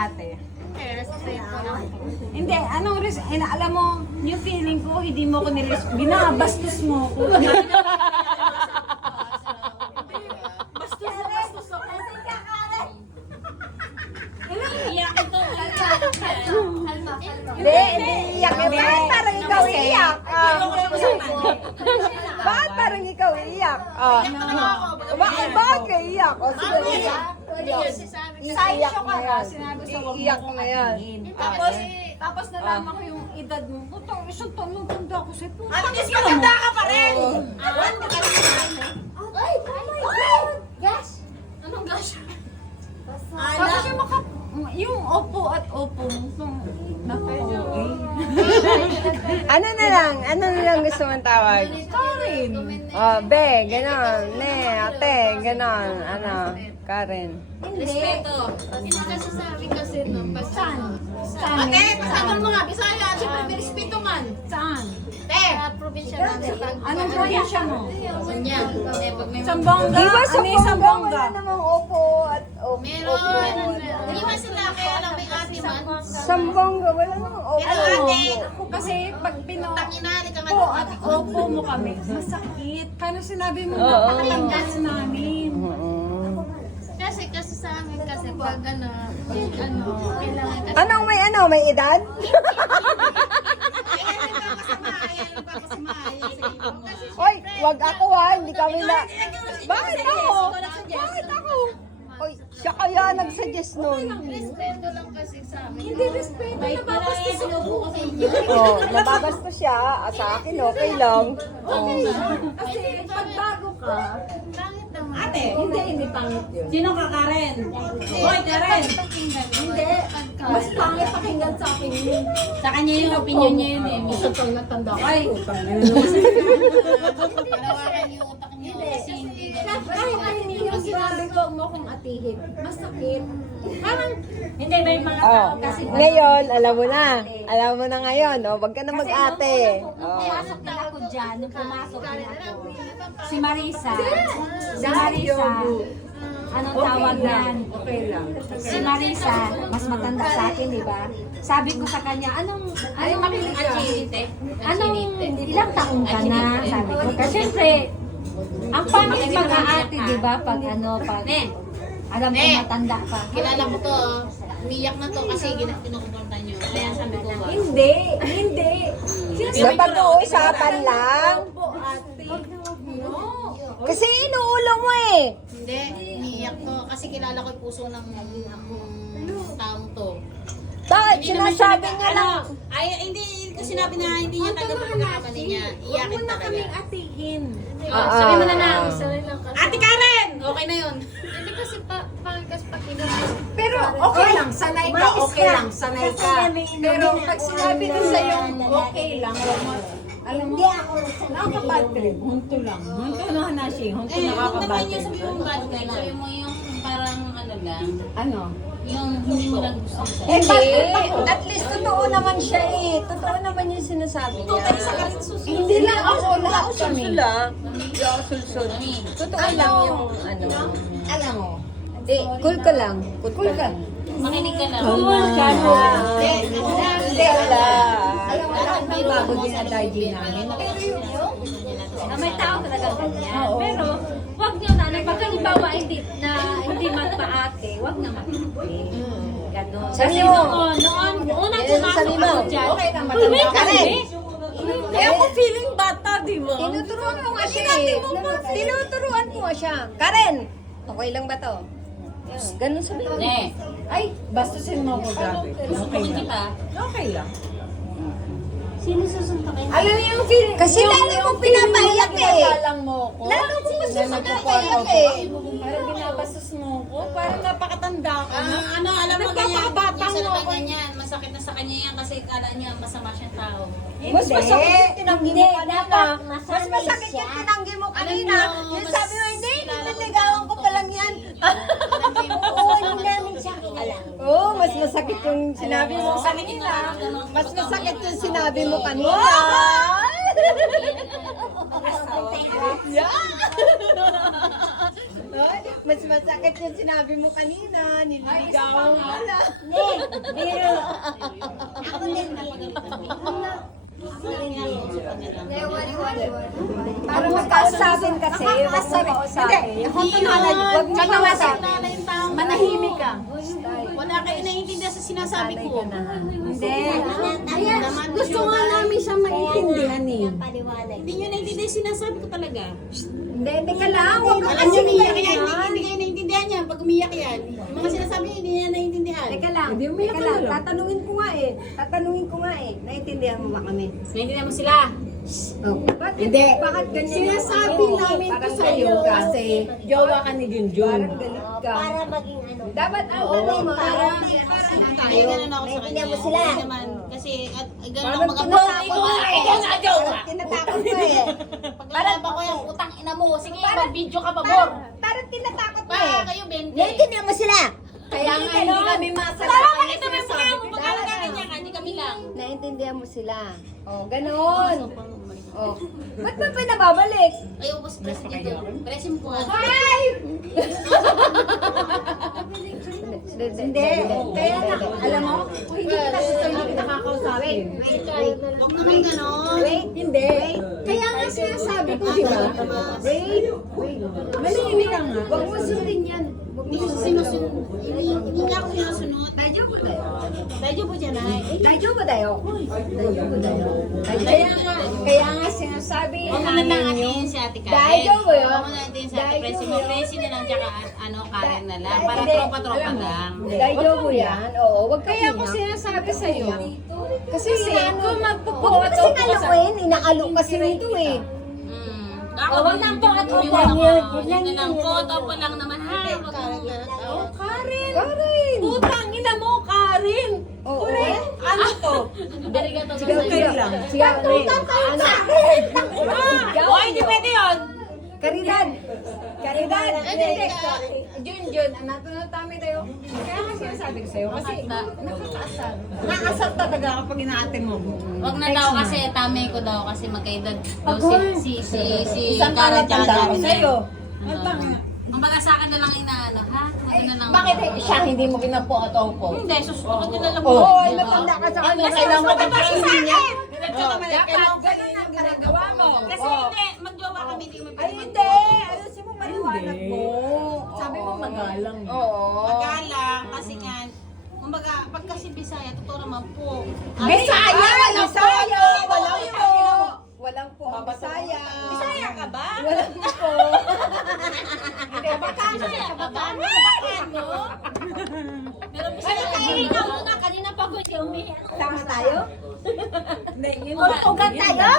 ate? Straight ko lang po. Hindi, alam mo, yung feeling ko, hindi mo ko binabastos mo ko. Bastos ako. Iyak ito. Kalma. Hindi, iyak. Bakit parang ikaw iyak? Bakit parang ikaw iyak? Bakit ka iyak? O, sige, iyak. Iyak ka na. Sinabi sa wag mo Iyak kong na yan. atingin. Tapos nalaman ko yung edad mo. Putang, isang taon nung tanda ko sa'yo. At least maganda ka pa rin! Ay! Oh my God! Gosh! Anong gosh? Tapos yung opo at opo mo. Naku, Ano na lang gusto mong tawag? Karen. Oh, be, ganon. Ne, ate, ganon. Ano, Karen. Respeto. Inakasasabi kasi no, Saan? Ate, pasagal mo nga, Bisaya. Siyempre, may respeto man. Saan? Sa probinsya namin. Anong probinsya mo? Ganyan. Pag may Sambonga? Di ba sa Ano yung Sambonga? Wala namang opo at opo. meron. Hindi man sila, kaya lang may ate man. Sambongga, wala namang opo. Pero ate, Kasi pag tanginari ka nga. po at opo mo kami, masakit. Paano sinabi mo napakatanggas namin? Kasi sa amin kasi pag kailangan kasi. Anong may edad? Hoy, wag ako ha, hindi kami na... Bakit ako? Bakit ako? Hoy, siya kaya nag-suggest nun. Respeto lang kasi sa amin. Hindi respeto, nababastos ako. Oh, nababastos siya. Sa akin, okay lang. Kasi pag bago ka, Bakit naman? ate, hindi pangit yun. Sino ka, Karen? Hoy, Karen! Hindi, mas pangit pakinggan sa akin yun. Sa kanya yung opinion niya yun eh. Isa pang natanda ka. Ay, Panawaran yung utak niyo kasi hindi kahit hindi yung sinabi ko mo kung atihin, masakit. Parang, hindi, may mga Oh, tao kasi. ngayon, alam mo na. Alam mo na ngayon, oh. Wag ka na mag-ate. Nung Oh. pumasok din ako dyan, nung pumasok din ako, si Marisa, anong tawag yan? Okay lang. Si Marisa, mas matanda sa akin, di ba? Sabi ko sa kanya, anong ilang taong ka na? Sabi ko, kasi syempre, ang pangit mag-aate, di ba? Pag alam ko matanda pa. kilala ko to. Umiyak na to kasi kinukumpanta niyo. Kaya sabi ko ba? Hindi. Sa pag-uusapan lang. Po, ate. Kasi inuulo mo eh. Hindi, umiyak to kasi kilala ko yung puso ng taong to. Bakit? Sinasabi niya lang. Ay, hindi ko sinabi na hindi niya tanggap ang pagkakamali niya. Iyakin talaga. Atihin. Sabi mo na lang. Ate Karen! Okay na yun. Hindi kasi pagkas pag Pero okay lang, sanay ka, okay lang, sanay ka. Pero pag sinabi ko sa'yo, okay lang, alam mo, nakakabad trip, hunto lang. Hunto na hanashi, hunto huwag nakakabad naman yung trip. sabi mong bad guy. Sabi mo yung parang lang. Ano? Yung hindi mo lang gusto sa At least totoo naman siya eh. Totoo naman yung sinasabi niya. Hindi lang ako, lahat kami. Hindi ako sulsol. Totoo lang yung ano. Alam mo, Cool ka lang. Cool ka. Makinig ka lang. Hindi, wala. alam mo, lahat ng bago din ang ID namin. Na may tao talaga ganyan. Pero, wag nyo na, pag halimbawa hindi magpa-ate, wag na mag-ate. Ganon. Sabi Kasi mo. noon, unang Yan ang pumasok sabi mo. ako dyan. Okay na, Uy, matanda wait, ka kasi, Eh, ako feeling bata, di ba? Tinuturuan ko nga siya eh. Tinuturuan ko nga siya. Karen, okay lang ba to? Yan, ganun sabi mo. Ay, bastusin mo ako, grabe. Okay lang. Okay lang. sino susuntokin? Alam mo yung feeling, Kasi lalo mo pinapaiyak eh. Pinagalang mo ko. Lalo mo mas Na pinapaiyak eh. Parang binabastos mo ko. Parang napakatanda ko na. Alam mo ganyan. Nagpapakabata Minsan mo naman ako. ganyan. Masakit na sa kanya yan kasi kala niya masama siyang tao. Mas masakit yung tinanggi mo kanina. dapat Mas masanay masakit siya. yung tinanggi mo kanina. Alam mo, Yung mas sabi mo, hindi, kilala ko niligawan ko pa lang yan. Oo, hindi namin siya kilala. Oo, mas masakit yung sinabi mo kanina. Mas masakit yung sinabi mo kanina. Yeah! Mas masakit yung sinabi mo kanina. Nililigawan mo lang. Ako din Para magkausapin kasi, basta kausapin. Hindi, huwag mo kausapin. Manahimik ka. Wala kayo naiintindihan sa sinasabi ko. Hindi. Gusto nga namin siya maintindihan eh. Hindi nyo naiintindihan yung sinasabi ko talaga. Hindi, teka lang. Huwag ka Alam nyo, kasi umiyak yan. ganyan. Hindi kayo naiintindihan yan. Pag umiyak yan, yung mga sinasabi nyo, hindi nyo naiintindihan. Teka lang, teka lang. Tatanungin ko nga eh. Naintindihan mo ba kami? Naiintindihan mo sila. Bakit? Hindi. Bakit ganyan? Sinasabi namin to sa'yo kasi jowa ka ni Junjun. Parang galit ka. Para maging ano. Dapat ang tanong mo, Kaya ganun ako sa kanya. Naiintindihan mo sila. Hindi naman, kasi ganun ako Parang mag-approach. ikaw nga jowa. Tinatakot mo eh. Paglalaban ko yung utang ina mo, sige, mag-video ka pabor. Parang tinatakot mo Pa, eh. kayo 20. Naiintindihan mo sila. Kaya nga hindi kami masagot. Tama ka nito, may mukha mo. Pagkakagaling niya ka, hindi kami lang. Naiintindihan mo sila. Oh, ganon. Oh. Ba't ba pinababalik? Ay, ubos press dito. Pressin mo nga. Hindi. Kaya nga, alam mo, kung hindi kita gusto mo kita kakausapin. Huwag naman ganon. Wait, hindi. Kaya nga sinasabi ko, di ba? Wait. Manahimik ka nga. Huwag mo sundin yan. Hindi ko sinusunod. Hindi nga ako sinusunod. Medyo ko tayo. Medyo po dyan ay. Medyo ko tayo. Kaya nga sinasabi Huwag mo na lang namin yung... atin si Ate Karen. Dahil ba yun? Huwag mo na atin si Ate Dahil Presi ba mo. yun? Presi na lang, tsaka Karen na lang. Para Hindi, tropa-tropa alam mo, lang. Dahil ko yan. Oo, wag kaya ako sinasabi sa'yo. Kasi kung magpupuot Kasi kaluin, inaalo kasi nito eh. Ako, Huwag nang po at Yun opo. na lang. Photo po lang naman ha. Karen! Putang ina mo, Karen! Oo. Ano to? Derigato sa Sigaw kayo lang. Sigaw kayo. Ano? Hoy, hindi pwede yun! Karidad! Karidad! Hindi. Junjun, natunod tayo. Kaya nga sinasabi ko sa'yo, kasi nakakaasar. Nakakasar talaga kapag inaatin mo. Wag na daw kasi tame ko daw kasi magkaedad daw si Isang Karen tsaka tanda ako Janine. sa'yo. Kumbaga sa akin na lang inaano ha? Ano na lang. Bakit siya hindi mo kinapoto po? Hindi, susunod ko na lang. Oo, Ay, matanda ka sa kanya. Kailangan mo Dapat papainin niya. Dapat ganun yung ginagawa mo. Kasi hindi, magjowa kami, hindi mo Ay, hindi. Ayusin mo maliwanag mo. Sabi mo magalang. Oo. Magalang kasi nga, kumbaga, pag kasi Bisaya, totoo naman po. Bisaya! Walang Bisaya! po! Walang po! Walang po ang Bisaya. Bisaya ka ba? Walang po. Hindi, baka Bisaya ka ba? Pero Bisaya ka Ikaw muna, kanina pa ko yung umiyak. Tama tayo? Hindi, yun Ugat tayo?